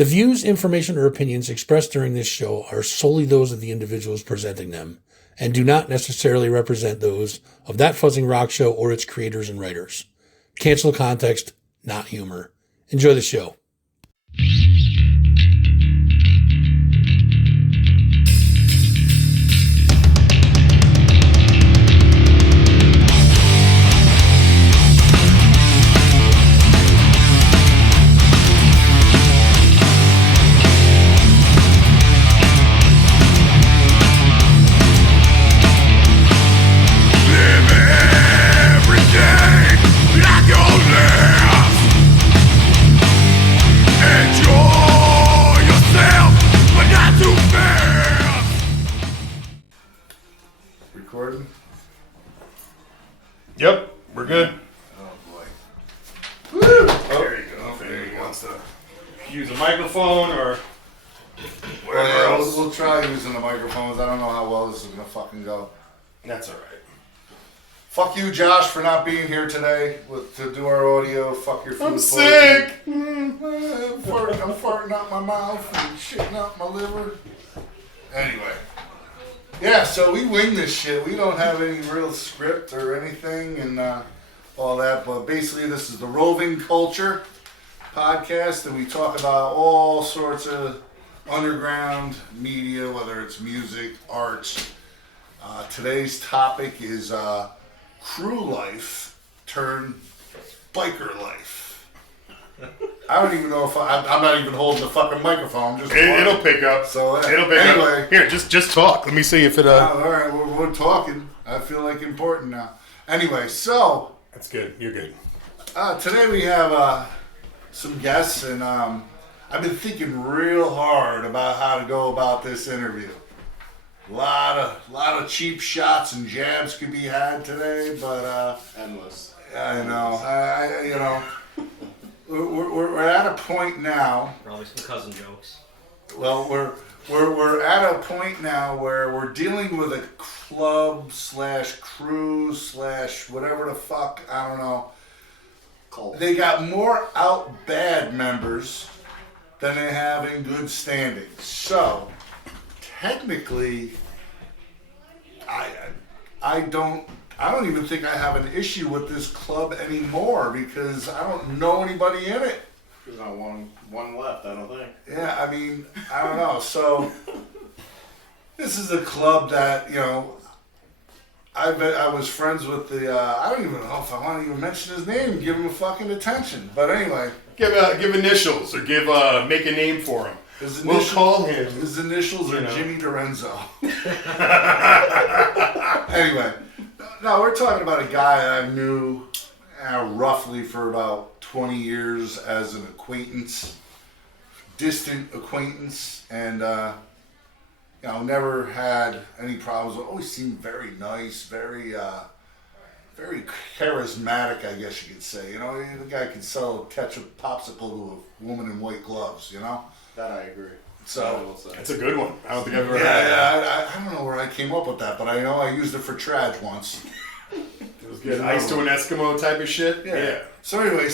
The views, information, or opinions expressed during this show are solely those of the individuals presenting them and do not necessarily represent those of That Fuzzing Rock Show or its creators and writers. Cancel context, not humor. Enjoy the show. Yep, we're good. Oh boy. Woo! Oh, there you go. There he wants to use a microphone or whatever else. We'll try using the microphones. I don't know how well this is gonna fucking go. That's alright. Fuck you, Josh, for not being here today to do our audio. Fuck your food. I'm sick! I'm farting out my mouth and shitting out my liver. Anyway. Yeah, so we wing this shit. We don't have any real script or anything and all that, but basically this is the Roving Culture podcast, and we talk about all sorts of underground media, whether it's music, arts. Today's topic is crew life turned biker life. I don't even know if I'm not even holding the fucking microphone. It'll pick up. So it'll pick anyway, up. Here, just talk. Let me see if it. All right, we're talking. I feel like important now. Anyway, so That's good. You're good. Today we have some guests, and I've been thinking real hard about how to go about this interview. A lot of cheap shots and jabs could be had today, but endless. I know. You know. We're at a point now. Probably some cousin jokes. Well, we're at a point now where we're dealing with a club / crew / whatever the fuck, I don't know. Cult. They got more out bad members than they have in good standing. So technically, I don't even think I have an issue with this club anymore because I don't know anybody in it. There's not one left, I don't think. Yeah, I mean, I don't know. So this is a club that, you know, I was friends with the, I don't even know if I want to even mention his name and give him a fucking attention. But anyway. Give initials or make a name for him. We'll call him. His initials are Jimmy Dorenzo. Anyway. No, we're talking about a guy I knew roughly for about 20 years as an acquaintance, distant acquaintance, and never had any problems. Always seemed very nice, very charismatic, I guess you could say. You know, the guy could sell a ketchup popsicle to a woman in white gloves. You know. That I agree. So that's a good one. I don't think I've ever heard that. I don't know where I came up with that, but I know I used it for trad once. It was good. Ice to an Eskimo type of shit. Yeah. So anyway,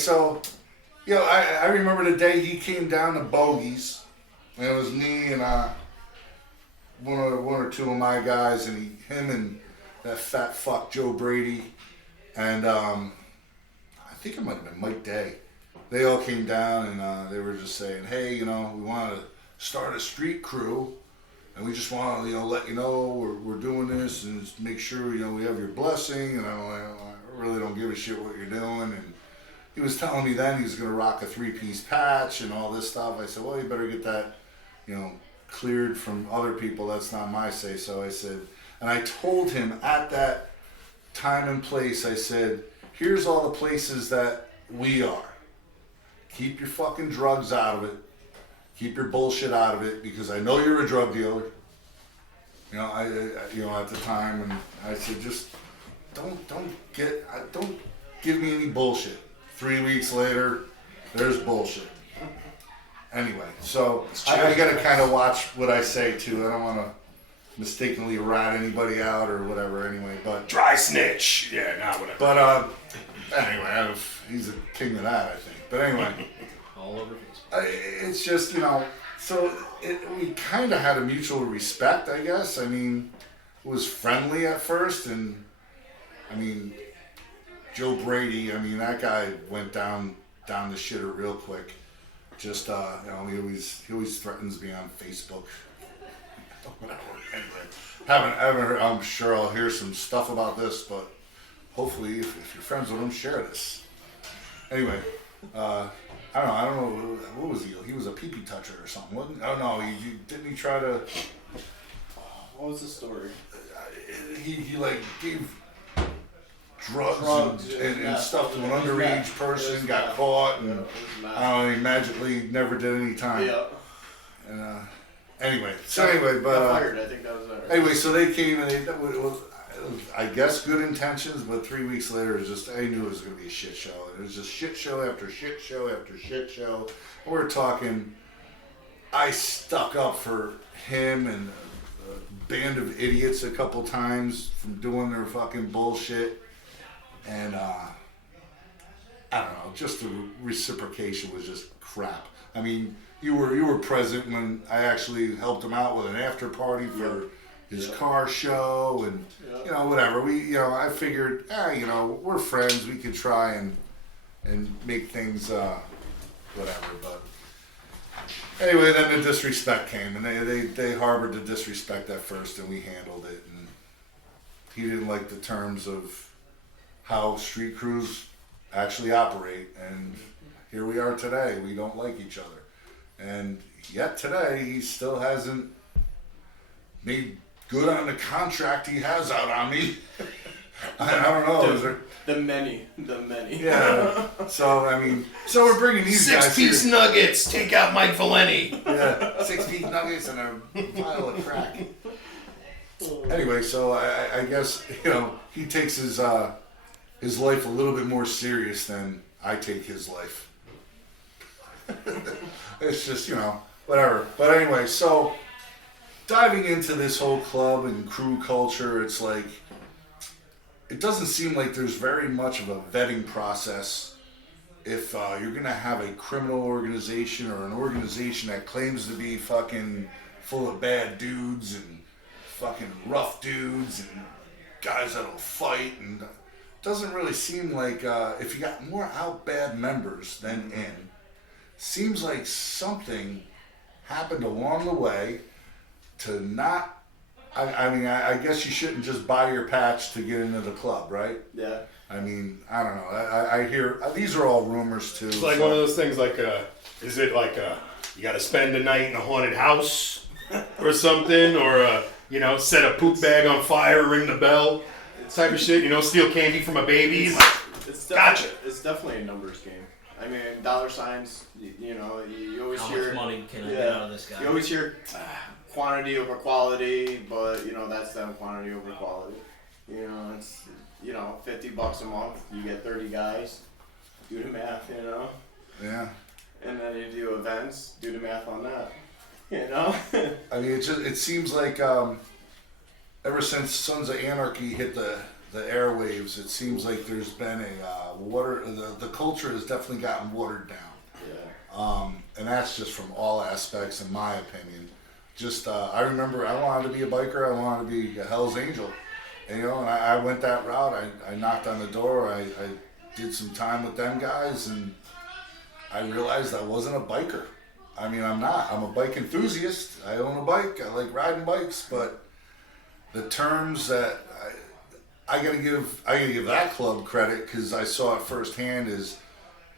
I remember the day he came down to Bogies, and it was me and one or two of my guys, and him and that fat fuck Joe Brady, and I think it might have been Mike Day. They all came down and they were just saying, hey, you know, we want to start a street crew, and we just want to, you know, let you know we're doing this and just make sure, you know, we have your blessing, and I really don't give a shit what you're doing. And he was telling me then he was going to rock a 3-piece patch and all this stuff. I said, well, you better get that, you know, cleared from other people. That's not my say. So I said, and I told him at that time and place, I said, here's all the places that we are. Keep your fucking drugs out of it. Keep your bullshit out of it, because I know you're a drug dealer. You know, at the time, and I said, just don't give me any bullshit. 3 weeks later, there's bullshit. Anyway, so I gotta kind of watch what I say too. I don't want to mistakenly rat anybody out or whatever. Anyway, but dry snitch. Yeah, nah, whatever. But anyway, he's the king of that, I think. But anyway, All over Facebook. It's just, so we kind of had a mutual respect, I guess. I mean, it was friendly at first, and I mean, Joe Brady, that guy went down the shitter real quick. Just, he always threatens me on Facebook. Whatever. Anyway, haven't heard, I'm sure I'll hear some stuff about this, but hopefully, if you're friends with him, share this. Anyway, I don't know, what was he? He was a pee-pee toucher or something, wasn't he? I don't know, didn't he try to... What was the story? He like gave drugs and stuff to an underage person, got caught, and I don't know, he magically never did any time. Yeah. And anyway, but fired. I think that was that. Anyway, so they came and it was, I guess, good intentions, but 3 weeks later, I knew it was going to be a shit show. It was just shit show after shit show after shit show. We're talking, I stuck up for him and a band of idiots a couple times from doing their fucking bullshit. And, I don't know, just the reciprocation was just crap. I mean, you were present when I actually helped him out with an after party for his car show and whatever. I figured, we're friends. We could try and make things whatever. But anyway, then the disrespect came, and they harbored the disrespect at first, and we handled it. And he didn't like the terms of how street crews actually operate, and here we are today. We don't like each other. And yet today, he still hasn't made good on the contract he has out on me. I don't know. The many. Yeah. So we're bringing these guys here. 6-piece nuggets. Take out Mike Valente. Yeah. 6-piece nuggets and a pile of crack. Anyway, so I guess, he takes his life a little bit more serious than I take his life. It's just, whatever. But anyway, so diving into this whole club and crew culture, it's like, it doesn't seem like there's very much of a vetting process if you're going to have a criminal organization or an organization that claims to be fucking full of bad dudes and fucking rough dudes and guys that'll fight, and it doesn't really seem like if you got more out bad members than in, seems like something happened along the way to not. I guess you shouldn't just buy your patch to get into the club, right? Yeah. I don't know. I hear these are all rumors too. It's like one of those things. Like, is it like you got to spend the night in a haunted house or something, or set a poop bag on fire, ring the bell, type of shit. Steal candy from a baby. Gotcha. It's definitely a numbers game. I mean, dollar signs. You always How hear. much money can I get out of this guy? You always hear quantity over quality, but that's them, quantity over quality. It's $50 a month. You get 30 guys. Do the math. Yeah. And then you do events. Do the math on that. It seems like ever since Sons of Anarchy hit the airwaves, it seems like there's been the culture has definitely gotten watered down. Yeah. And that's just from all aspects, in my opinion. Just I remember I wanted to be a biker. I wanted to be a Hell's Angel, and I went that route. I knocked on the door. I did some time with them guys, and I realized I wasn't a biker. I'm not. I'm a bike enthusiast. I own a bike. I like riding bikes, but the terms that I gotta give that club credit, because I saw it firsthand, is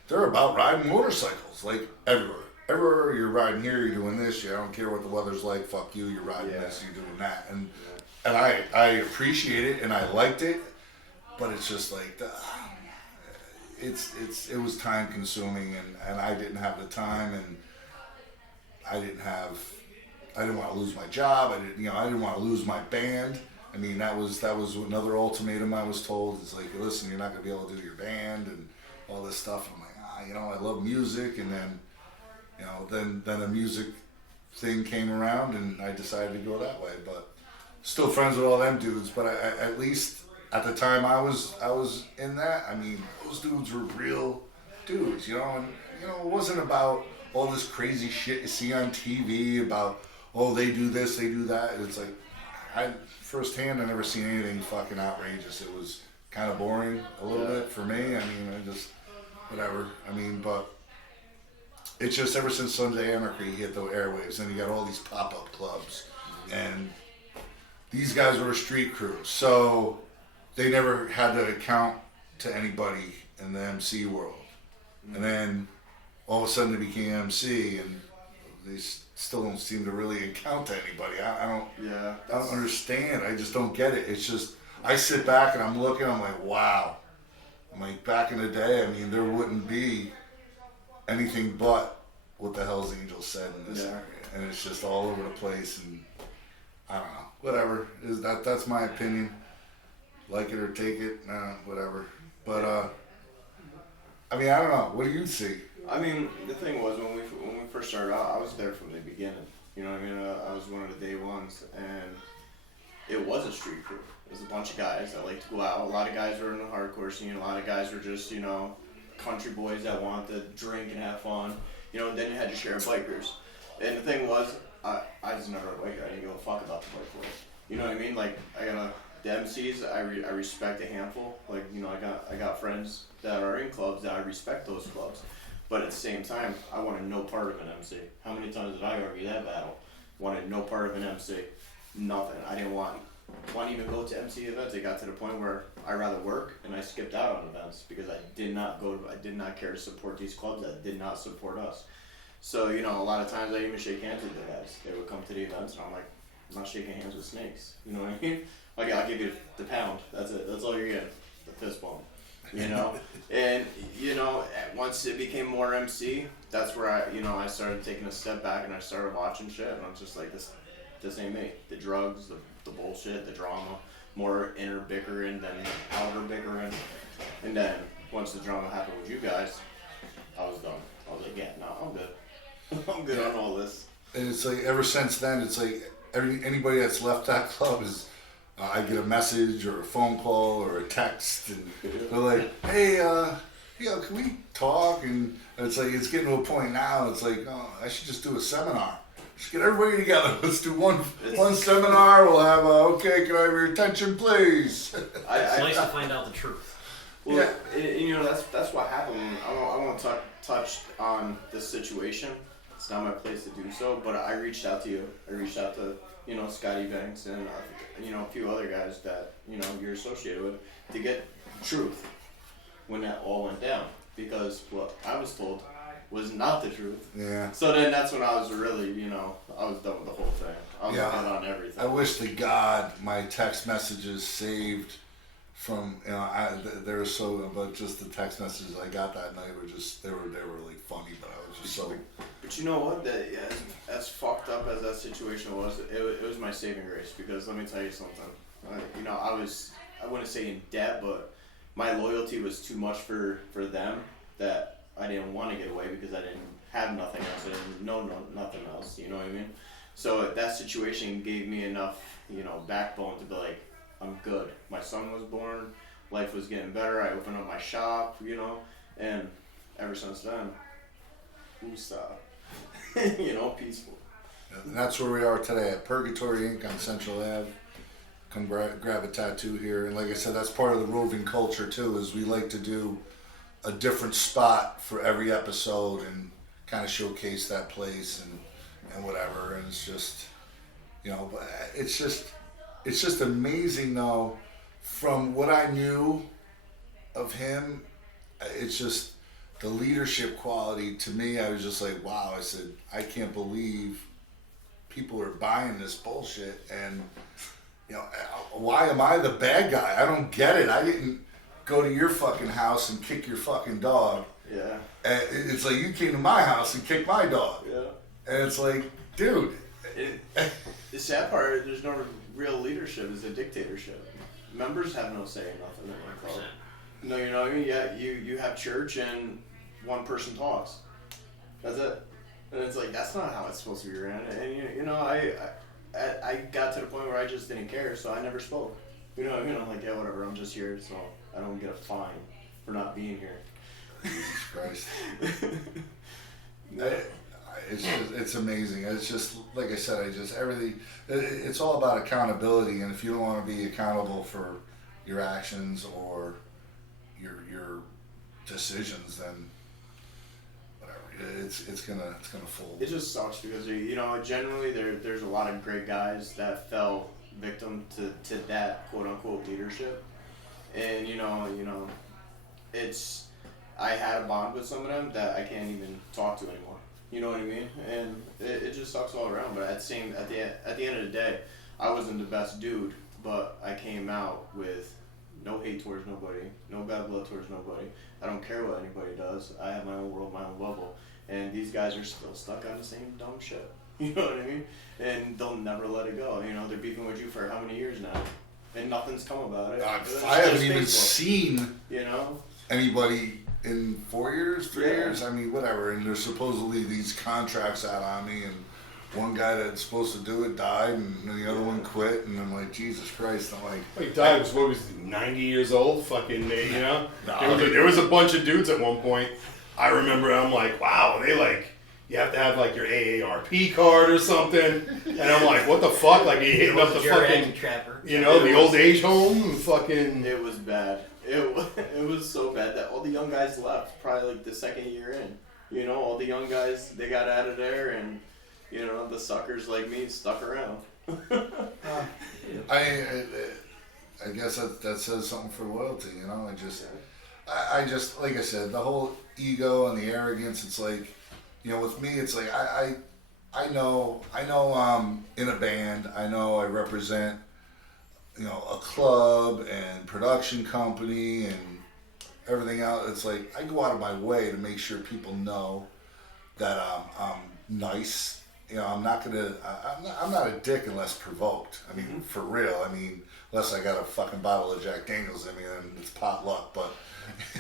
they're about riding motorcycles like everywhere. Everywhere you're riding here, you're doing this. I don't care what the weather's like. Fuck you. You're riding this. You're doing that. And I appreciate it and I liked it, but it's just like it was time consuming, and I didn't have the time, and I didn't want to lose my job. I didn't want to lose my band. That was another ultimatum I was told. It's like, listen, you're not gonna be able to do your band and all this stuff. And I'm like, I love music, and then then the music thing came around, and I decided to go that way. But still friends with all them dudes. But at least at the time I was in that. Those dudes were real dudes, you know, and it wasn't about all this crazy shit you see on TV about, oh, they do this, they do that. It's like, I never seen anything fucking outrageous. It was kind of boring a little bit for me. I mean, I just, whatever. I mean, but it's just ever since Sons of Anarchy hit the airwaves, and you got all these pop-up clubs, and these guys were a street crew, so they never had to account to anybody in the MC world. And then all of a sudden they became MC, and they still don't seem to really account to anybody. I don't understand. I just don't get it. It's just, I sit back and I'm looking, I'm like, wow. I'm like, back in the day, I mean, there wouldn't be anything but what the Hells Angels said in this area. And it's just all over the place, and I don't know. Whatever. That's my opinion. Like it or take it, whatever. But I mean, I don't know. What do you see? I mean, the thing was, when we first started out, I was there from the beginning. You know what I mean? I was one of the day ones, and it was a street crew. It was a bunch of guys that liked to go out. A lot of guys were in the hardcore scene. A lot of guys were just, you know, country boys that wanted to drink and have fun. You know, then you had your share of bikers. And the thing was, I was never a biker. I didn't give a fuck about the bike boys. You know what I mean? Like, the MCs, I respect a handful. Like, you know, I got friends that are in clubs that I respect those clubs. But at the same time, I wanted no part of an MC. How many times did I argue that battle? Wanted no part of an MC. Nothing. I didn't want to even go to MC events. It got to the point where I rather work, and I skipped out on events because I did not care to support these clubs that did not support us. So, you know, a lot of times I even shake hands with the guys. They would come to the events, and I'm like, I'm not shaking hands with snakes. You know what I mean? Like, I'll give you the pound. That's it. That's all you're getting. The fist bump. You know? And, you know, once it became more MC, that's where I started taking a step back, and I started watching shit, and I'm just like, this ain't me. The drugs, the bullshit, the drama, more inner bickering than outer bickering. And then, once the drama happened with you guys, I was done. I was like, yeah, no, I'm good. I'm good on all this. And it's like, ever since then, it's like, anybody that's left that club is, I get a message or a phone call or a text, and they're like, hey, can we talk? And it's like, it's getting to a point now, it's like, oh, I should just do a seminar. Just get everybody together. Let's do one seminar. We'll have okay, can I have your attention, please? It's nice to find out the truth. Well, yeah. You know, that's what happened. I want to touch on this situation. It's not my place to do so, but I reached out to you. I reached out to, you know, Scotty Banks and, you know, a few other guys that, you know, you're associated with to get truth when that all went down. Because what I was told was not the truth. Yeah. So then that's when I was really, you know, I was done with the whole thing. I was done on everything. I wish to God my text messages saved from, you know, they were so, but just the text messages I got that night were just, they were really funny, but I was just so. But you know what? That as fucked up as that situation was, it was my saving grace, because let me tell you something. You know, I wouldn't say in debt, but my loyalty was too much for them that I didn't want to get away because I didn't have nothing else. I didn't know nothing else. You know what I mean? So that situation gave me enough, you know, backbone to be like, I'm good. My son was born. Life was getting better. I opened up my shop, you know, and ever since then, you know, peaceful. And that's where we are today at Purgatory Inc. on Central Ave. Come grab a tattoo here. And like I said, that's part of the roving culture too, is we like to do a different spot for every episode and kind of showcase that place and whatever. And it's just, you know, it's just amazing though, from what I knew of him, it's just the leadership quality to me. I was just like, wow, I said, I can't believe people are buying this bullshit. And, you know, why am I the bad guy? I don't get it. I didn't go to your fucking house and kick your fucking dog. Yeah. And it's like, you came to my house and kicked my dog. Yeah. And it's like, dude. The sad part, there's no real leadership. It's a dictatorship. Members have no say in nothing in the club. No, you know what I mean? Yeah, you have church and one person talks. That's it. And it's like, that's not how it's supposed to be ran. And you know, I got to the point where I just didn't care, so I never spoke. You know what I mean? I'm like, yeah, whatever, I'm just here, so I don't get a fine for not being here. Jesus Christ. It's amazing. It's just, like I said, everything, it's all about accountability, and if you don't want to be accountable for your actions or your decisions, then whatever, it's gonna fold. It just sucks because generally there's a lot of great guys that fell victim to that quote unquote leadership, and it's I had a bond with some of them that I can't even talk to anymore. You know what I mean? And it just sucks all around. But at the end of the day, I wasn't the best dude, but I came out with no hate towards nobody, no bad blood towards nobody. I don't care what anybody does. I have my own world, my own bubble. And these guys are still stuck on the same dumb shit. You know what I mean? And they'll never let it go. They're beefing with you for how many years now? And nothing's come about it. I haven't even seen You anybody in 4 years, 3 years. I mean, whatever. And there's supposedly these contracts out on me, and one guy that's supposed to do it died, and the other one quit. And I'm like, Jesus Christ! I'm like, he died. What was he, 90 years old? Fucking, No. There was a bunch of dudes at one point. I remember. I'm like, wow. They you have to have your AARP card or something. And I'm like, what the fuck? Like, you hitting up the fucking, trapper. the old age home and fucking. It was bad. It was so bad that all the young guys left probably the second year in. All the young guys, they got out of there, and the suckers like me stuck around. I guess that says something for loyalty. I just like I said, the whole ego and the arrogance. It's like, with me, it's like I know in a band. I know I represent a club and production company and everything else. It's like I go out of my way to make sure people know that I'm nice. I'm not a dick unless provoked. I mean, for real. I mean, unless I got a fucking bottle of Jack Daniels in me, then it's potluck. But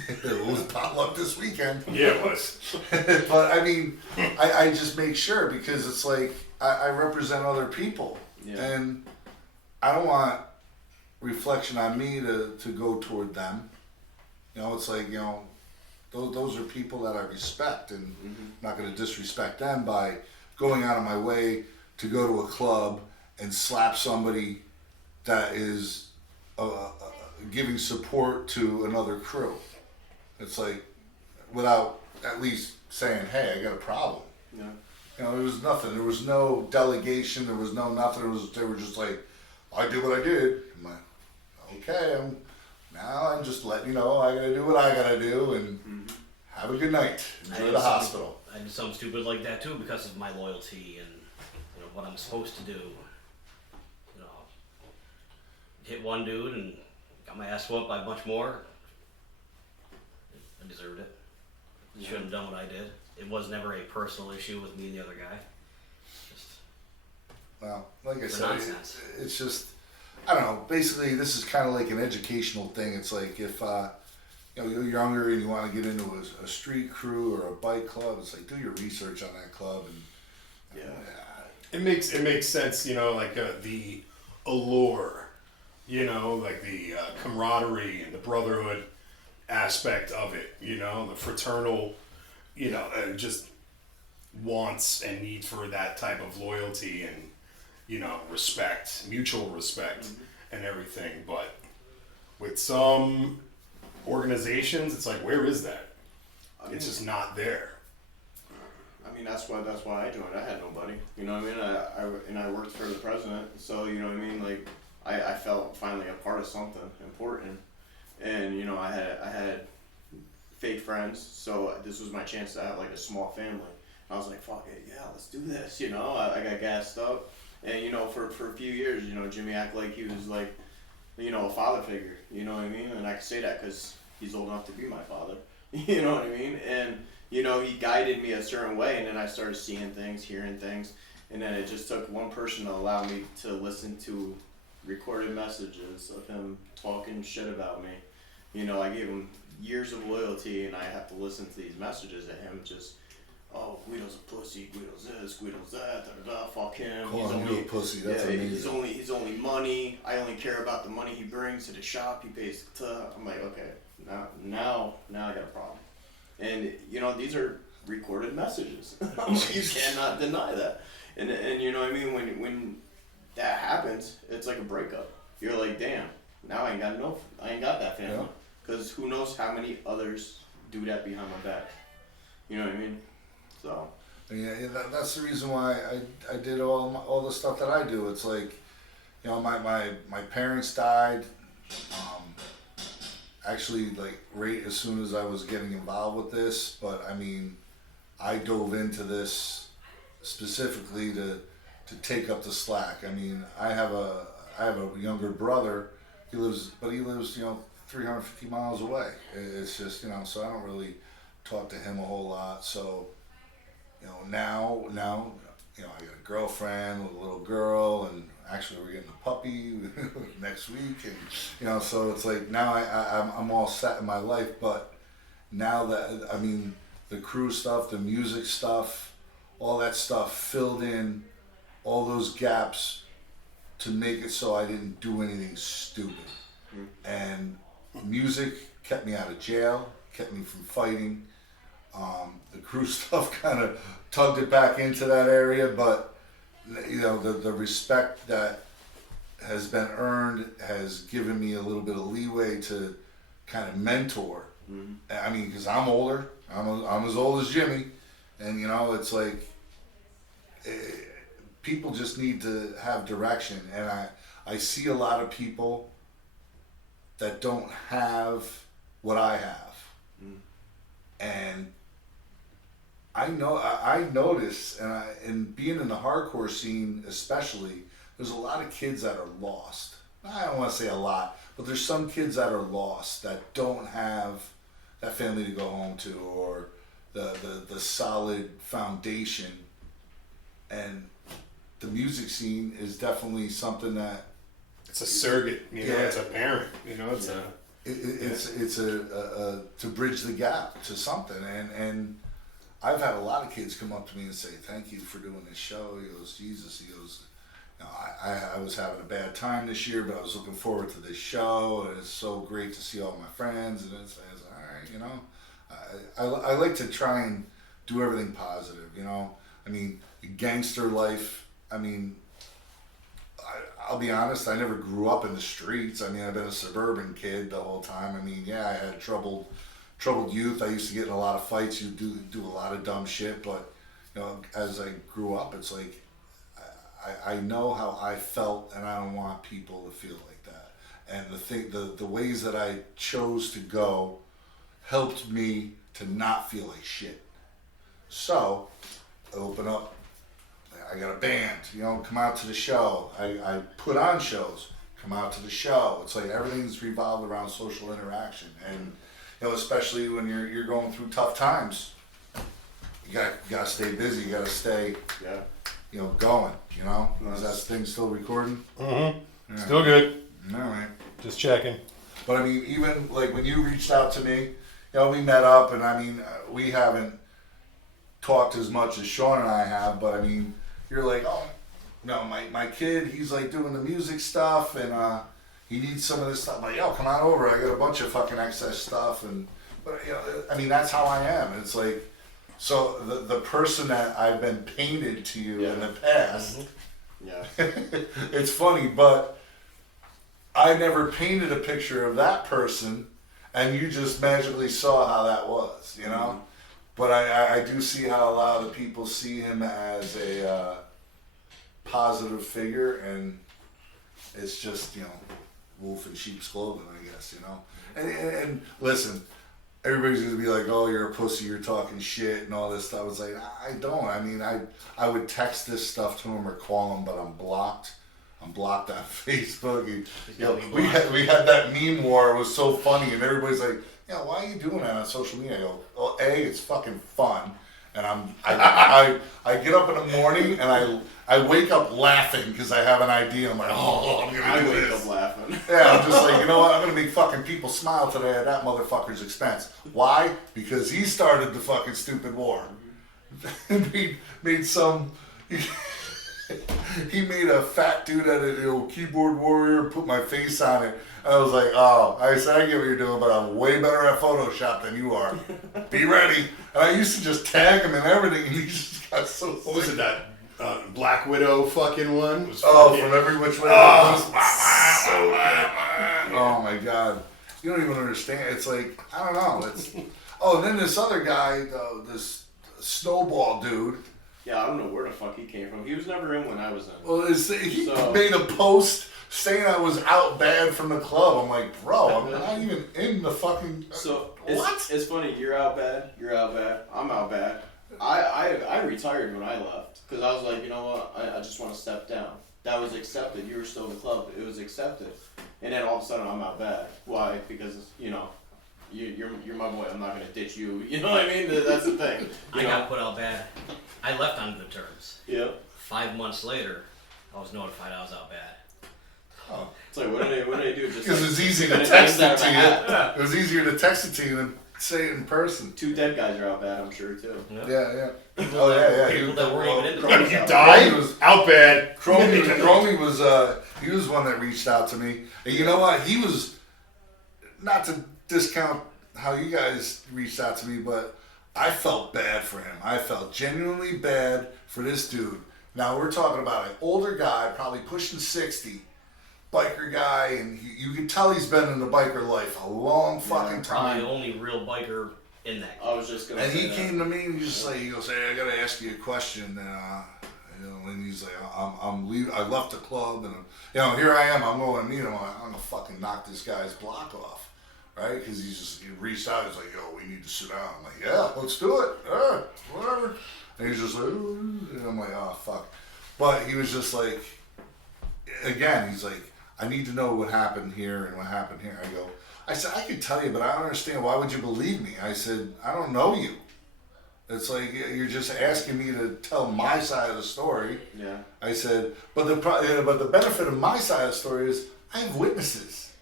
it was potluck this weekend. Yeah, it was. But I mean, I just make sure, because it's like I represent other people, and I don't want reflection on me to go toward them. It's like, those are people that I respect, and I'm not going to disrespect them by going out of my way to go to a club and slap somebody that is giving support to another crew. It's like, without at least saying, hey, I got a problem. Yeah. There was nothing. There was no delegation. There was no nothing. They were just like, I did what I did. I'm like, okay, I'm just letting you know I gotta do what I gotta do, and have a good night. Enjoy the hospital. I do something stupid like that too because of my loyalty and what I'm supposed to do. Hit one dude and got my ass whooped by a bunch more. I deserved it. Shouldn't have done what I did. It was never a personal issue with me and the other guy. Well, like I said, nonsense. It's just, I don't know. Basically, this is kind of like an educational thing. It's like if you're younger and you want to get into a street crew or a bike club, it's like, do your research on that club. And It makes sense, the allure, the camaraderie and the brotherhood aspect of it, the fraternal, just wants and need for that type of loyalty and, respect, mutual respect and everything. But with some organizations, it's like, where is that? It's just not there. I mean, that's why I joined. I had nobody. You know what I mean? I worked for the president, so you know what I mean. Like, I felt finally a part of something important, and I had fake friends, so this was my chance to have like a small family. I was like, fuck it, yeah, let's do this. I got gassed up, and for a few years, Jimmy acted like he was like, a father figure. You know what I mean? And I can say that because he's old enough to be my father. You know what I mean? And he guided me a certain way, and then I started seeing things, hearing things, and then it just took one person to allow me to listen to recorded messages of him talking shit about me. I gave him years of loyalty, and I have to listen to these messages of him just, oh, Guido's a pussy, Guido's this, Guido's that, fuck him. He's only a pussy, that's amazing. He's only money. I only care about the money he brings to the shop, he pays to. I'm like, okay, now I got a problem. And, you know, these are recorded messages. You cannot deny that. And you know what I mean? When that happens, it's like a breakup. You're like, damn, now I ain't got that family. Because who knows how many others do that behind my back. You know what I mean? So. Yeah, that's the reason why I did all the stuff that I do. It's like, you know, my parents died, actually, like, right as soon as I was getting involved with this. But, I mean, I dove into this specifically to take up the slack. I mean, I have a younger brother. He lives, you know, 350 miles away. It's just, you know, so I don't really talk to him a whole lot. So, you know, now, you know, I got a girlfriend with a little girl, and actually we're getting a puppy next week, and you know, so it's like now I'm all set in my life. But now that, I mean, the crew stuff, the music stuff, all that stuff filled in all those gaps to make it so I didn't do anything stupid. And music kept me out of jail, kept me from fighting. The crew stuff kind of tugged it back into that area, but you know, the respect that has been earned has given me a little bit of leeway to kind of mentor. I mean, because I'm older, I'm as old as Jimmy, and you know, it's like people just need to have direction, and I see a lot of people that don't have what I have, and I notice, and being in the hardcore scene especially, there's a lot of kids that are lost. I don't want to say a lot, but there's some kids that are lost that don't have that family to go home to, or the solid foundation. And the music scene is definitely something that It's a surrogate, you know. It's a parent, you know. It's a to bridge the gap to something, and I've had a lot of kids come up to me and say, "Thank you for doing this show." He goes, "Jesus," he goes, you know, I was having a bad time this year, but I was looking forward to this show, and it's so great to see all my friends. And it's all right, you know. I like to try and do everything positive, you know. I mean, gangster life. I mean, I'll be honest, I never grew up in the streets. I mean, I've been a suburban kid the whole time. I mean, yeah, I had troubled youth. I used to get in a lot of fights. You do a lot of dumb shit. But, you know, as I grew up, it's like I know how I felt, and I don't want people to feel like that. And the ways that I chose to go helped me to not feel like shit. So I open up. I got a band, you know, come out to the show. I put on shows, come out to the show. It's like everything's revolved around social interaction. And, you know, especially when you're going through tough times, you gotta stay busy. You gotta stay, you know, going. You know, is that thing still recording? Mm-hmm. Yeah. Still good. All right. Just checking. But I mean, even like when you reached out to me, you know, we met up, and I mean, we haven't talked as much as Shawn and I have, but I mean, you're like, oh, no, my kid, he's like doing the music stuff, and he needs some of this stuff. I'm like, yo, come on over. I got a bunch of fucking excess stuff, but you know, I mean, that's how I am. It's like, so the person that I've been painted to you in the past, it's funny, but I never painted a picture of that person, and you just magically saw how that was, you know? But I do see how a lot of the people see him as a positive figure, and it's just, you know, wolf in sheep's clothing, I guess, you know. And listen, everybody's gonna be like, "Oh, you're a pussy, you're talking shit," and all this stuff. I was like, I don't. I mean, I would text this stuff to him or call him, but I'm blocked. I'm blocked on Facebook. And, you know, we had that meme war. It was so funny, and everybody's like, "Yeah, why are you doing that on social media?" I go, "Well, A, it's fucking fun, and I get up in the morning and I wake up laughing because I have an idea. I'm like, oh, I'm gonna do this. I wake up laughing. Yeah, I'm just like, you know what? I'm gonna make fucking people smile today at that motherfucker's expense. Why? Because he started the fucking stupid war. Made some. he made a fat dude at a keyboard warrior, put my face on it. I was like, oh, I said, I get what you're doing, but I'm way better at Photoshop than you are. Be ready. And I used to just tag him and everything, and he just got so sick. What was it, that Black Widow fucking one? Was Oh, fucking, from every which way. so good. Oh my god. You don't even understand. It's like, I don't know. It's and then this other guy, this snowball dude. Yeah, I don't know where the fuck he came from. He was never in when I was in. Well, he made a post saying I was out bad from the club. I'm like, bro, I'm not even in the fucking. So what? It's funny. You're out bad. You're out bad. I'm out bad. I retired when I left because I was like, you know what? I just want to step down. That was accepted. You were still in the club. It was accepted. And then all of a sudden I'm out bad. Why? Because you're my boy. I'm not gonna ditch you. You know what I mean? That's the thing. I got put out bad. I left on good terms. Yeah. 5 months later, I was notified I was out bad. Oh. It's like, what do they do? Just Because like, it's easy to text it to you. It was easier to text it to you than say it in person. 2 dead guys are out bad, I'm sure, too. Yeah. Oh, yeah. People that weren't even in the But if club. you died, was out bad. Cromie was he was one that reached out to me. And you know what? He was, not to discount how you guys reached out to me, but I felt bad for him. I felt genuinely bad for this dude. Now we're talking about an older guy, probably pushing 60, biker guy, and you can tell he's been in the biker life a long fucking Probably time. the only real biker in that. I was just gonna And say he that. came to me and he just like, he goes, hey, I gotta ask you a question. And he's like, I'm leaving. I left the club, and here I am. I'm going to meet him. I'm gonna fucking knock this guy's block off, right? Because he reached out. He's like, yo, we need to sit down. I'm like, yeah, let's do it. Whatever. And he's just like, ooh. And I'm like, oh fuck. But he was just like, again, he's like, I need to know what happened here and what happened here. I said, I can tell you, but I don't understand. Why would you believe me? I said, I don't know you. It's like, you're just asking me to tell my side of the story. Yeah. I said, but the benefit of my side of the story is I have witnesses.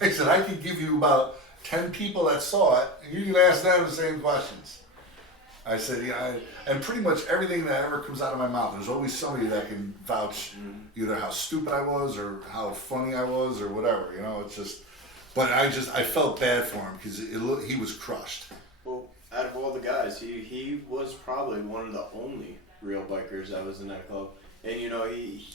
I said, I can give you about 10 people that saw it, and you can ask them the same questions. I said, and pretty much everything that ever comes out of my mouth, there's always somebody that can vouch either how stupid I was or how funny I was or whatever. It's just, but I felt bad for him because he was crushed. Well, out of all the guys, he was probably one of the only real bikers that was in that club. And he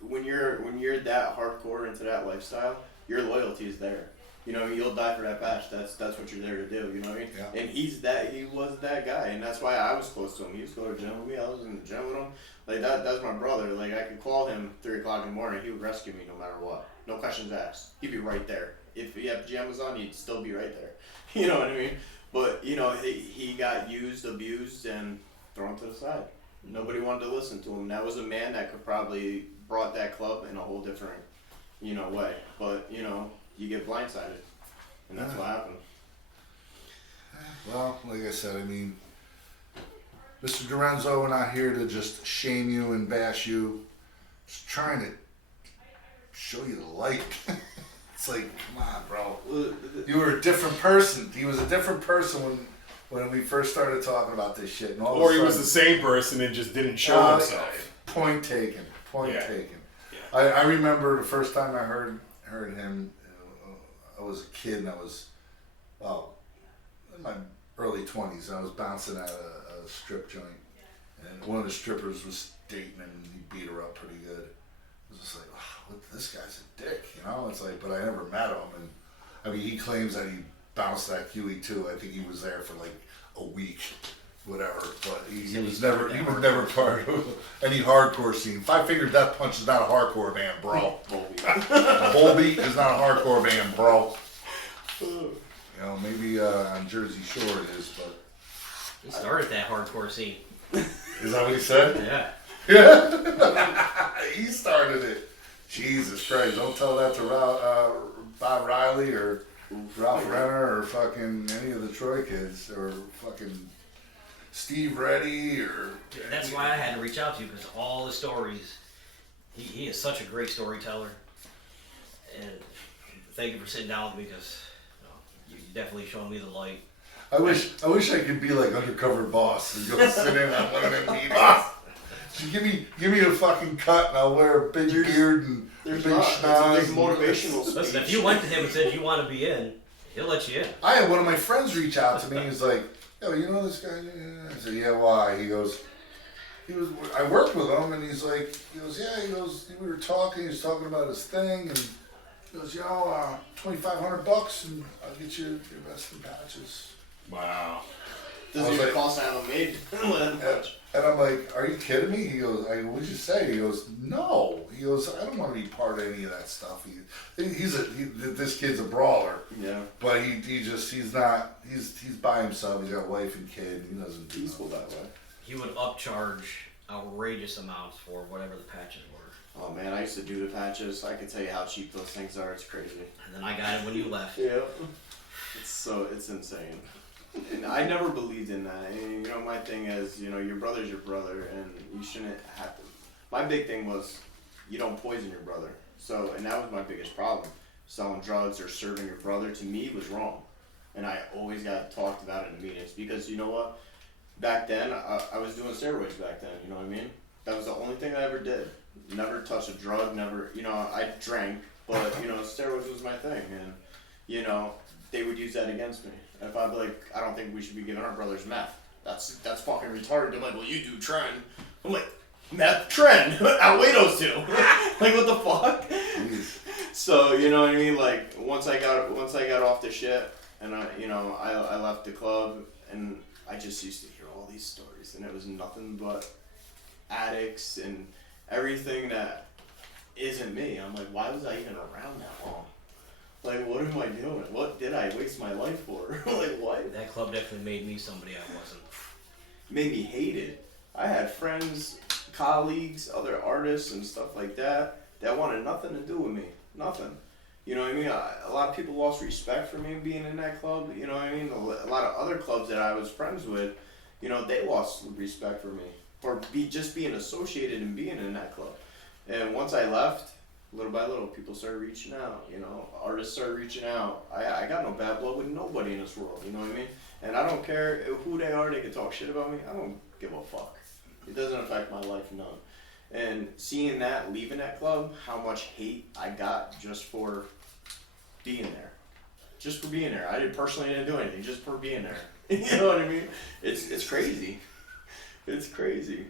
when you're that hardcore into that lifestyle, your loyalty is there. You'll die for that batch. That's what you're there to do. You know what I mean? Yeah. And he was that guy, and that's why I was close to him. He used to go to the gym with me. I was in the gym with him. Like that's my brother. Like I could call him 3 o'clock in the morning. He would rescue me no matter what. No questions asked. He'd be right there. If he had pajamas on, he'd still be right there. You know what I mean? But he got used, abused, and thrown to the side. Nobody wanted to listen to him. That was a man that could probably brought that club in a whole different, way. But you get blindsided, and that's what happened. Well, like I said, Mr. Dorenzo, we're not here to just shame you and bash you. Just trying to show you the light. It's like, come on, bro. You were a different person. He was a different person when we first started talking about this shit. And Or he was the same person and just didn't show himself. Point taken. Point Yeah. taken. Yeah. I remember the first time I heard him. I was a kid and I was, in my early 20s. And I was bouncing at a strip joint, and one of the strippers was dating him, and he beat her up pretty good. It was just like, this guy's a dick, It's like, but I never met him, and he claims that he bounced that Huey too. I think he was there for like a week, whatever. But he was never part of any hardcore scene. 5 Finger Death Punch is not a hardcore band, bro. Volbeat is not a hardcore band, bro. Maybe on Jersey Shore it is, but It started that hardcore scene. is that what he said? Yeah. Yeah, he started it. Jesus Christ! Don't tell that to Bob Riley or Ralph Renner or fucking any of the Troy kids or fucking Steve Reddy or. That's why I had to reach out to you, because all the stories, he is such a great storyteller. And thank you for sitting down with me, because you definitely showed me the light. I wish I could be like Undercover Boss and go sit in on one of them meetings. give me a fucking cut and I'll wear a big beard and There's big not. schnoz. It's a big motivational speech. Listen, if you went to him and said you want to be in, he'll let you in. I had one of my friends reach out to me. He's like, "Yo, you know this guy?" I said, "Yeah, why?" He was. I worked with him, and he goes, "Yeah." He goes, "We were talking. He was talking about his thing, and he goes, $2,500, and I'll get you your vesting patches." Wow. Doesn't even cost out of made. And I'm like, "Are you kidding me?" He goes, "What'd you say?" He goes, "No." He goes, "I don't want to be part of any of that stuff." This kid's a brawler. Yeah. But he's by himself. He's got a wife and kid. He doesn't do Peaceful that way. He would upcharge outrageous amounts for whatever the patches were. Oh man, I used to do the patches. I can tell you how cheap those things are. It's crazy. And then I got it when you left. Yeah. It's insane. And I never believed in that. And, you know, my thing is, you know, your brother's your brother, and you shouldn't have to. My big thing was, you don't poison your brother. So, and that was my biggest problem. Selling drugs or serving your brother to me was wrong, and I always got talked about it in meetings because you know what? Back then, I was doing steroids back then. You know what I mean? That was the only thing I ever did. Never touched a drug. Never, you know, I drank, but you know, steroids was my thing, and you know, they would use that against me. If I'd be like, I don't think we should be giving our brothers meth. That's fucking retarded. They're like, well, you do tren. I'm like, meth, tren, outweigh those two. Like, what the fuck? So you know what I mean? Like, once I got off the shit, and I left the club, and I just used to hear all these stories, and it was nothing but addicts and everything that isn't me. I'm like, why was I even around that long? Like, what am I doing? What did I waste my life for? Like, what? That club definitely made me somebody I wasn't. Made me hate it. I had friends, colleagues, other artists and stuff like that wanted nothing to do with me. Nothing. You know what I mean? A lot of people lost respect for me being in that club. You know what I mean? A lot of other clubs that I was friends with, you know, they lost respect for me. For just being associated and being in that club. And once I left, little by little, people started reaching out, you know, artists started reaching out. I got no bad blood with nobody in this world, you know what I mean? And I don't care who they are, they can talk shit about me, I don't give a fuck. It doesn't affect my life none. And seeing that, leaving that club, how much hate I got just for being there. Just for being there. I didn't do anything, just for being there. You know what I mean? It's crazy. It's crazy.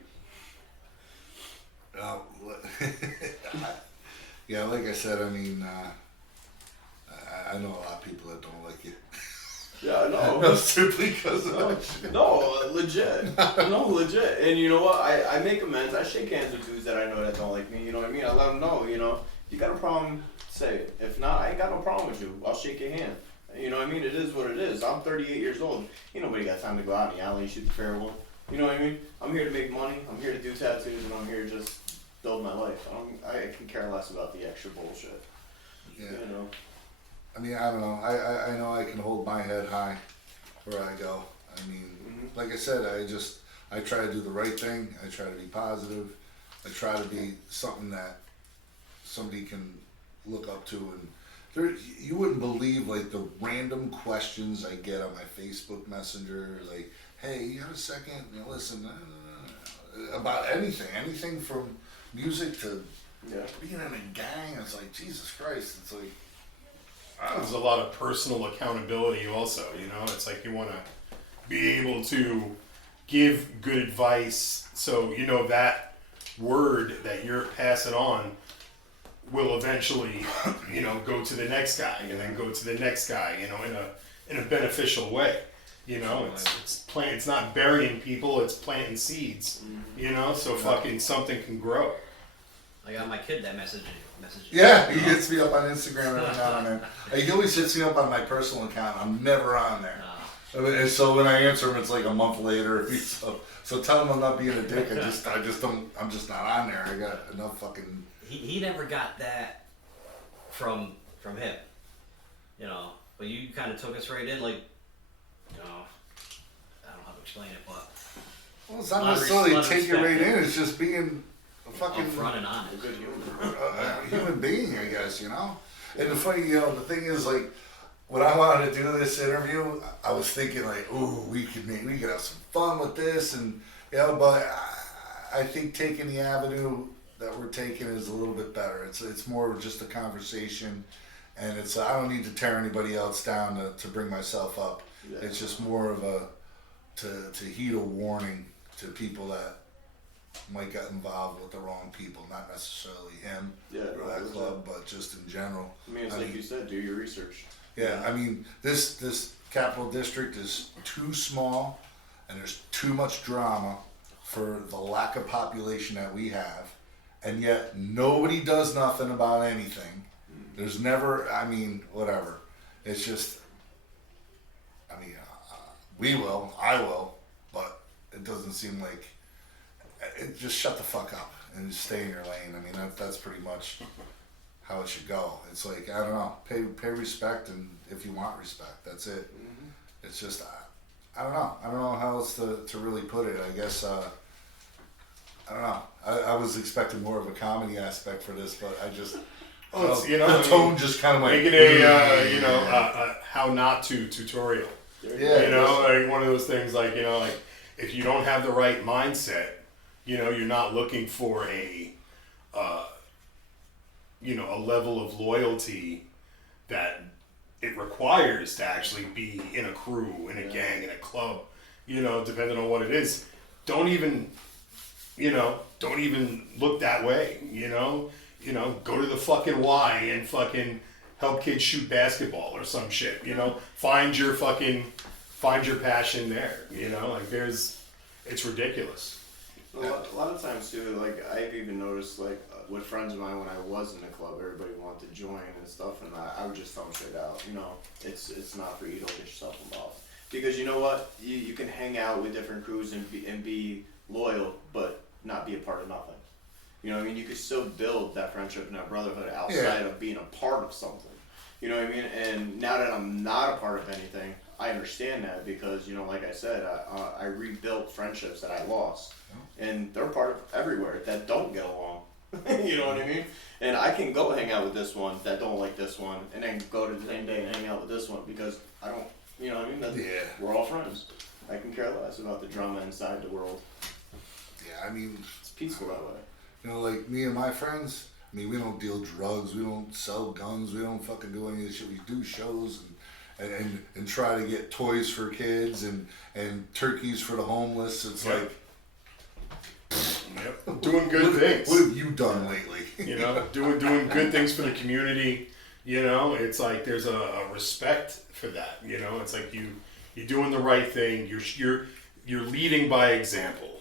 Yeah, like I said, I mean, I know a lot of people that don't like you. Yeah, I know. No, simply because of that shit. No, legit. No, legit. And you know what? I make amends. I shake hands with dudes that I know that don't like me. You know what I mean? I let them know, you know, you got a problem, say it. If not, I ain't got no problem with you. I'll shake your hand. You know what I mean? It is what it is. I'm 38 years old. Ain't nobody got time to go out in the alley and shoot the fair one. You know what I mean? I'm here to make money. I'm here to do tattoos, and I'm here to just build my life. I can care less about the extra bullshit. Yeah. You know? I mean, I don't know. I know I can hold my head high where I go. I mean, like I said, I try to do the right thing. I try to be positive. I try to be something that somebody can look up to. And you wouldn't believe, like, the random questions I get on my Facebook Messenger, like, hey, you have a second? You know, listen, about anything from music to being in a gang. It's like, Jesus Christ. It's like, There's a lot of personal accountability also, you know? It's like you want to be able to give good advice so, you know, that word that you're passing on will eventually, you know, go to the next guy and then go to the next guy, you know, in a beneficial way. You know, it's not burying people, it's planting seeds, you know, so fucking something can grow. I got my kid that message. yeah, he hits me up on Instagram every now and then. He always hits me up on my personal account. I'm never on there. And so when I answer him, it's like a month later. So tell him I'm not being a dick. I'm just not on there. I got enough fucking. He never got that from him, you know. But you kind of took us right in, like, you know, I don't know how to explain it, but. Well, it's not necessarily take it right in. It's just being a fucking upfront and honest. A good human. a human being, I guess, you know. And the funny, you know, the thing is, like, when I wanted to do this interview, I was thinking like, ooh, we could have some fun with this, and you know, but I think taking the avenue that we're taking is a little bit better. It's more of just a conversation, and it's I don't need to tear anybody else down to bring myself up. Yeah. It's just more of a to heed a warning to people that might get involved with the wrong people, not necessarily him or that club, but just in general. I mean, it's like you said, do your research. Yeah, I mean, this Capital District is too small, and there's too much drama for the lack of population that we have, and yet nobody does nothing about anything. There's never, I mean, whatever. It's just, I mean, I will, but it doesn't seem like, just shut the fuck up and just stay in your lane. I mean, that's pretty much how it should go. It's like, I don't know, pay respect, and if you want respect, that's it. It's just, I don't know how else to really put it. I guess, I don't know. I was expecting more of a comedy aspect for this, but I just, the tone just kind of like, make it a how not to tutorial. Yeah, you know, like one of those things, like, you know, like if you don't have the right mindset, you know, you're not looking for a level of loyalty that it requires to actually be in a crew, in a gang, in a club, you know, depending on what it is. Don't even look that way, you know, go to the fucking Y and fucking help kids shoot basketball or some shit, you know, find your passion there, you know, like it's ridiculous. A lot of times too, like I've even noticed, like with friends of mine when I was in the club, everybody wanted to join and stuff, and I would just tell them straight out, you know, it's not for you, don't get yourself involved, because you know what, you can hang out with different crews and be loyal, but not be a part of nothing. You know what I mean? You could still build that friendship and that brotherhood outside of being a part of something. You know what I mean? And now that I'm not a part of anything, I understand that, because, you know, like I said, I rebuilt friendships that I lost. And they're part of everywhere that don't get along. You know what I mean? And I can go hang out with this one that don't like this one, and then go to the same day and hang out with this one, because I don't, you know what I mean? We're all friends. I can care less about the drama inside the world. Yeah, I mean, It's peaceful that way. you know, like me and my friends, I mean, we don't deal drugs, we don't sell guns, we don't fucking do any of this shit. We do shows and try to get toys for kids and turkeys for the homeless. It's like, Doing good things. What have you done lately? You know, doing good things for the community. You know, it's like there's a respect for that. You know, it's like you're doing the right thing. You're leading by example,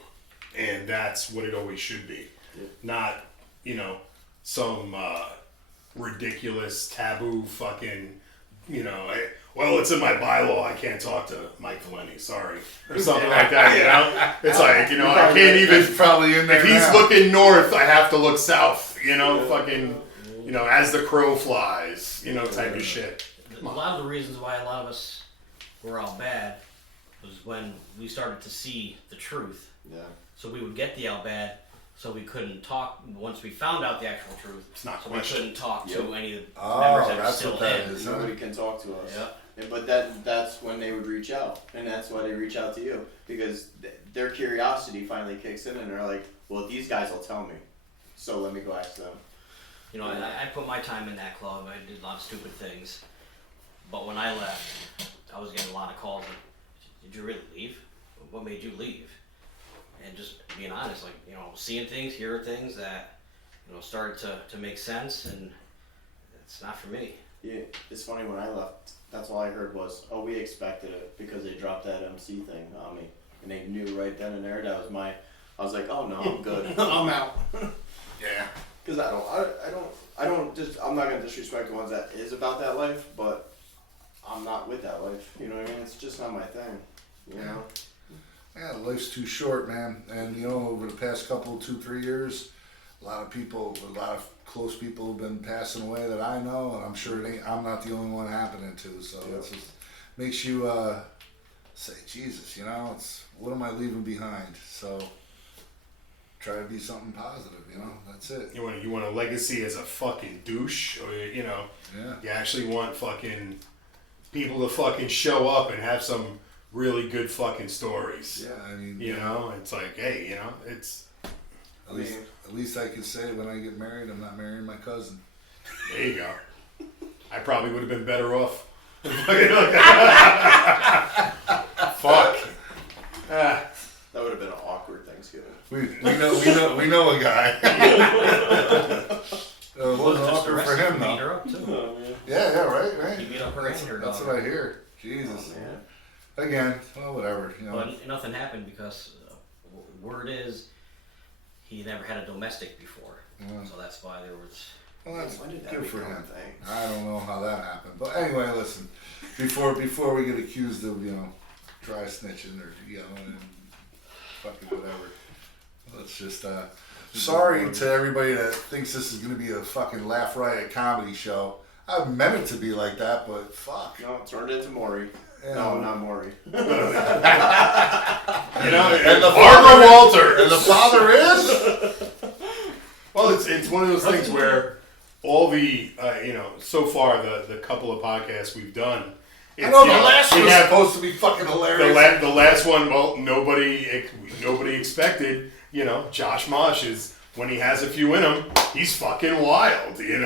and that's what it always should be. Not, you know, some ridiculous taboo fucking, you know, well, it's in my bylaw, I can't talk to Mike Valente, sorry, or something like that, you know? It's like, you know, I can't even, probably in there if he's now. looking north, I have to look south, you know, fucking, you know, as the crow flies, you know, type of shit. A lot of the reasons why a lot of us were all bad was when we started to see the truth. Yeah. So we would get the out bad, so we couldn't talk once we found out the actual truth. It's not so we question. couldn't talk to any of the Oh, members that were that's still what that in. is. Nobody can talk to us. Yeah. But that's when they would reach out, and that's why they reach out to you, because their curiosity finally kicks in, and they're like, well, these guys will tell me, so let me go ask them. You know, I put my time in that club. I did a lot of stupid things. But when I left, I was getting a lot of calls. Like, did you really leave? What made you leave? And just being honest, like, you know, seeing things, hearing things that, you know, started to make sense, and it's not for me. Yeah, it's funny, when I left, that's all I heard was, oh, we expected it, because they dropped that MC thing on me, and they knew right then and there that was I was like, oh no, I'm good, I'm out. Yeah. Because I'm not gonna disrespect the ones that is about that life, but I'm not with that life, you know what I mean? It's just not my thing, you know? Yeah, life's too short, man. And you know, over the past couple, 2-3 years, a lot of close people have been passing away that I know, and I'm sure I'm not the only one happening to. So it just makes you say, Jesus, you know, it's what am I leaving behind? So try to be something positive, you know. That's it. You want a legacy as a fucking douche, or you know, you actually want fucking people to fucking show up and have some really good fucking stories. Yeah, I mean, you know, it's like, hey, you know, At least I can say when I get married, I'm not marrying my cousin. There you go. I probably would have been better off. Fuck. That would have been an awkward Thanksgiving. We know a guy. It wasn't awkward for him Meet though. her up too. Yeah, right. You meet up her and her That's daughter. what I hear. Jesus. Oh, man. Again, well, whatever. You know. But nothing happened because word is he never had a domestic before, so that's why there was. Well, that's When did that good for become him. a thing? I don't know how that happened, but anyway, listen. Before we get accused of dry snitching or and fucking whatever, let's just sorry to everybody that thinks this is gonna be a fucking laugh riot comedy show. I meant it to be like that, but fuck. No, turned into Maury. Yeah. No, not Maury. And the Barbara Walters. And the father is. Well, it's one of those things where all the so far the couple of podcasts we've done. I know the last one was supposed to be fucking hilarious. The last one, well, nobody expected. Josh Mosh is when he has a few in him, he's fucking wild. He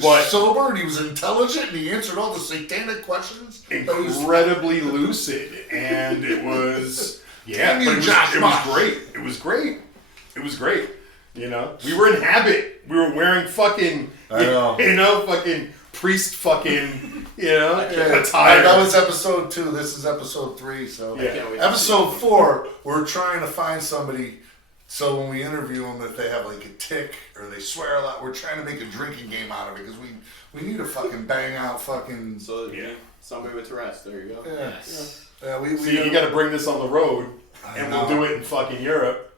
was sober and he was intelligent and he answered all the satanic questions. Incredibly lucid, and it was but it was great. It was great. We were in habit. We were wearing fucking fucking priest fucking attire. That was episode 2. This is episode 3. So episode 4, we're trying to find somebody. So when we interview them, if they have like a tick or they swear a lot, we're trying to make a drinking game out of it because we need to fucking bang out fucking. So somebody with Tourette's. There you go. Yeah. Yes. Yeah, you got to bring this on the road, and we'll do it in fucking Europe.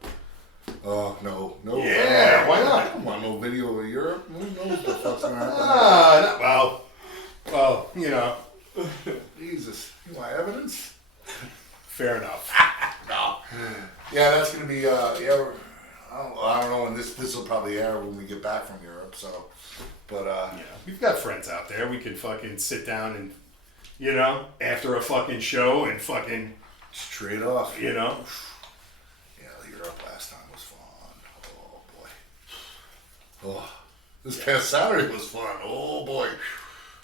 Oh no! Yeah, why not? I don't want no video of Europe. Who knows what the fuck's gonna happen? Well, Jesus, you want evidence? fair enough. No. Yeah, that's gonna be. I don't know when this will probably air when we get back from Europe. So, but we've got friends out there. We could fucking sit down and, after a fucking show and fucking straight off. Yeah, the Europe last time was fun. Oh boy. Oh, this past Saturday was fun. Oh boy.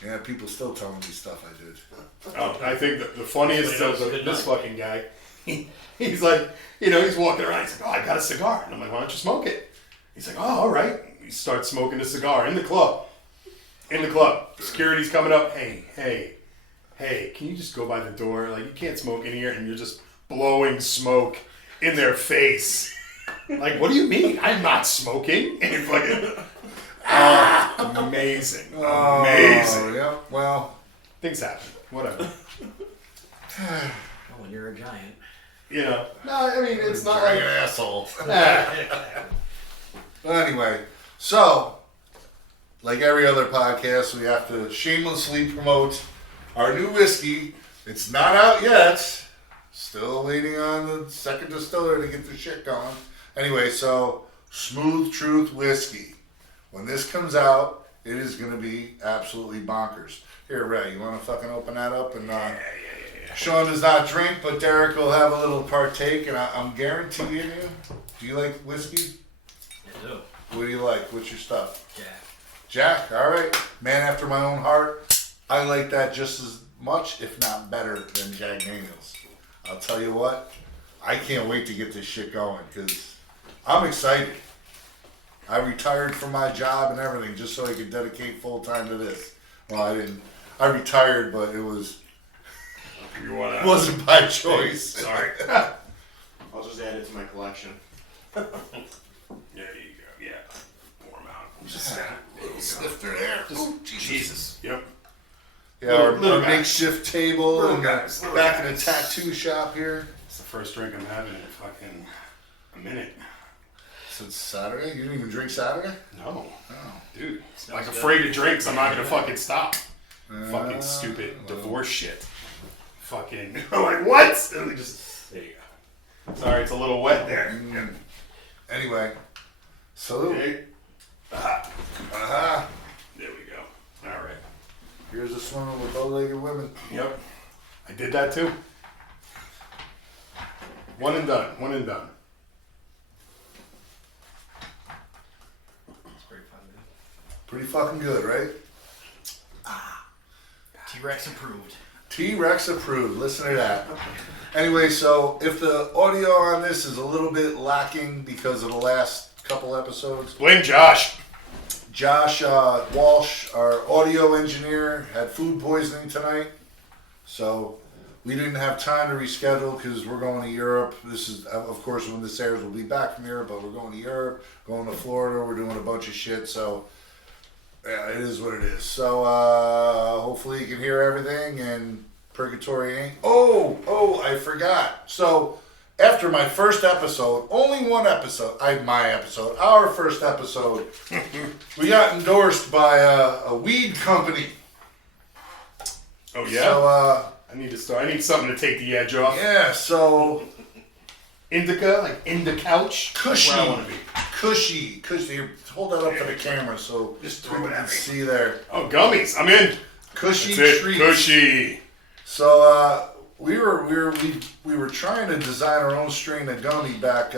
Yeah, people still telling me stuff I did. Oh, I think the funniest is this fucking guy. He's like, he's walking around. He's like, oh, I got a cigar. And I'm like, why don't you smoke it? He's like, oh, all right. He starts smoking the cigar in the club. Security's coming up. Hey, can you just go by the door? Like, you can't smoke in here. And you're just blowing smoke in their face. Like, what do you mean? I'm not smoking. And fucking, amazing. Amazing. Yeah, well. Things happen. Whatever. When you're a giant. No, I mean, it's not like like an asshole. Nah. But anyway, so, like every other podcast, we have to shamelessly promote our new whiskey. It's not out yet. Still waiting on the second distiller to get the shit going. Anyway, so, Smooth Truth Whiskey. When this comes out, it is going to be absolutely bonkers. Here, Ray, you want to fucking open that up? And Shawn does not drink, but Derek will have a little partake, and I'm guaranteeing you. Do you like whiskey? I do. What do you like? What's your stuff? Jack. All right. Man after my own heart. I like that just as much, if not better, than Jack Daniels. I'll tell you what. I can't wait to get this shit going because I'm excited. I retired from my job and everything just so I could dedicate full time to this. Well, I didn't. I retired, but it wasn't by choice. Sorry. I'll just add it to my collection. There you go. Yeah. Pour them out. Just Snifter there. Jesus. Yep. Yeah, our Little guy. makeshift table Little and guys, little back in a guys. tattoo shop here. It's the first drink I'm having in fucking a minute. Since Saturday? You didn't even drink Saturday? No. Oh. Dude. Smells Like good. afraid of drinks, I'm not gonna fucking stop. Fucking stupid divorce shit. Fucking I'm like what? And we just there you go. Sorry, it's a little wet there. Anyway, salute. Okay. Aha. There we go. All right. Here's a swimming with bow-legged women. Yep. I did that too. One and done. Pretty fucking good, right? T-Rex approved. T-Rex approved. Listen to that. Anyway, so if the audio on this is a little bit lacking because of the last couple episodes, Blame Josh. Josh Walsh, our audio engineer, had food poisoning tonight. So we didn't have time to reschedule because we're going to Europe. This is, of course, when this airs, we'll be back from Europe, but we're going to Europe, going to Florida. We're doing a bunch of shit. So yeah, it is what it is. So hopefully you can hear everything. And Purgatory Inc. Oh, I forgot. So after my first episode, only one episode, our first episode, we got endorsed by a weed company. Oh yeah. So I need to start. I need something to take the edge off. yeah, so Indica, like Indicouch. That's where I want to be. Kushy. Here, hold that up for the camera so Just throw people it can at me. see there. Oh, gummies. I'm in. Kushy That's it. treats. Cushy. So we were trying to design our own strain of gummy back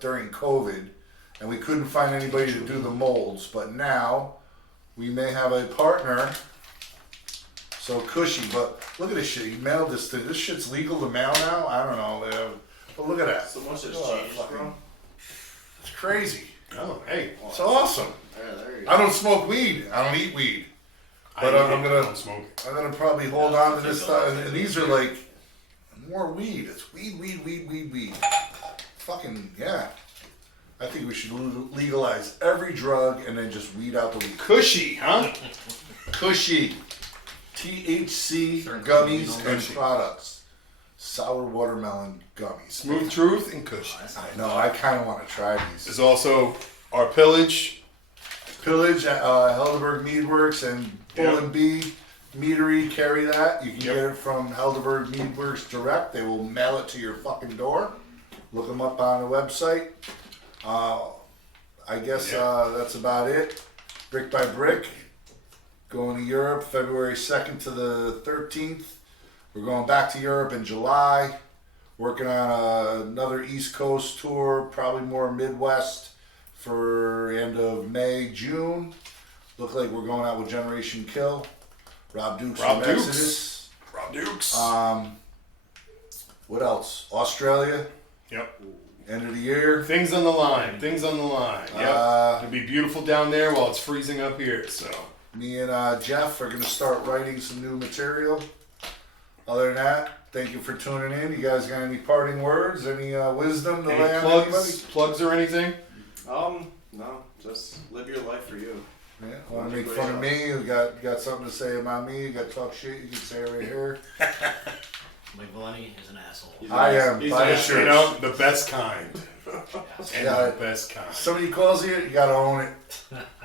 during COVID, and we couldn't find anybody to do the molds. But now we may have a partner. So Kushy, but look at this shit. He mailed this thing. This shit's legal to mail now. I don't know. But look at that. So much has Oh, changed, fucking- bro. It's crazy. Oh, hey. It's awesome. Yeah, there you go. I don't smoke weed. I don't eat weed. But I I'm gonna- don't smoke it. I'm gonna probably hold on to this stuff. And these are like more weed. It's weed. Fucking yeah. I think we should legalize every drug and then just weed out the weed. Cushy, huh? Kushy. THC gummies and Kushy. products. Sour watermelon gummies. Smooth Truth and Cushy. I know. I kind of want to try these. There's also our Pillage. Pillage at Helderberg Meadworks and Bull Yep. and Bee Meadery carry that. You can Yep. get it from Helderberg Meadworks direct. They will mail it to your fucking door. Look them up on the website. I guess that's about it. Brick by Brick. Going to Europe February 2nd to the 13th. We're going back to Europe in July. Working on another East Coast tour, probably more Midwest for end of May, June. Look like we're going out with Generation Kill. Rob Dukes Rob from Dukes. Exodus. Rob Dukes. What else? Australia, Yep. end of the year. Things on the line. Yep. It'll be beautiful down there while it's freezing up here. So Me and Jeff are going to start writing some new material. Other than that, thank you for tuning in. You guys got any parting words? Any wisdom to any land plugs or anything? No, just live your life for you. anybody? Yeah, want to make fun of me? You got something to say about me? You got to talk shit? You can say it right here. Mike Valente is an asshole. I am. He's Buy an a shirt. You know, the best kind. And Yeah. the best kind. Somebody calls you got to own it.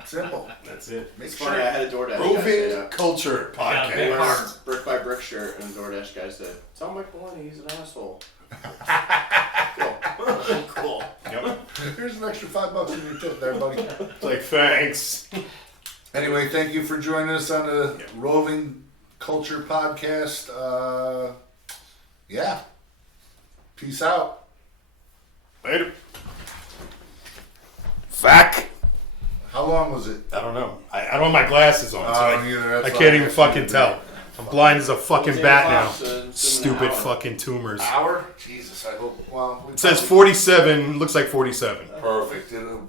Simple. That's it. Make It's sure. funny, I had a DoorDash guy say, Roving Culture Yeah, big Podcast. heart. brick by brick shirt, and the DoorDash guy said, "Tell Mike Maloney he's an asshole." Cool. Cool. Yep. Here's an extra $5 in your tip there, buddy. It's like, thanks. Anyway, thank you for joining us on the Roving Culture Podcast. Yeah. Peace out. Later. Fuck. How long was it? I don't know. I don't have my glasses on, so I don't either. I That's can't why even fucking tell. I'm blind as a fucking It's bat 8 now. o'clock, so it's in an Stupid hour. fucking tumors. Hour? Jesus, I hope. Well, It says 47. Looks like 47. perfect. It'll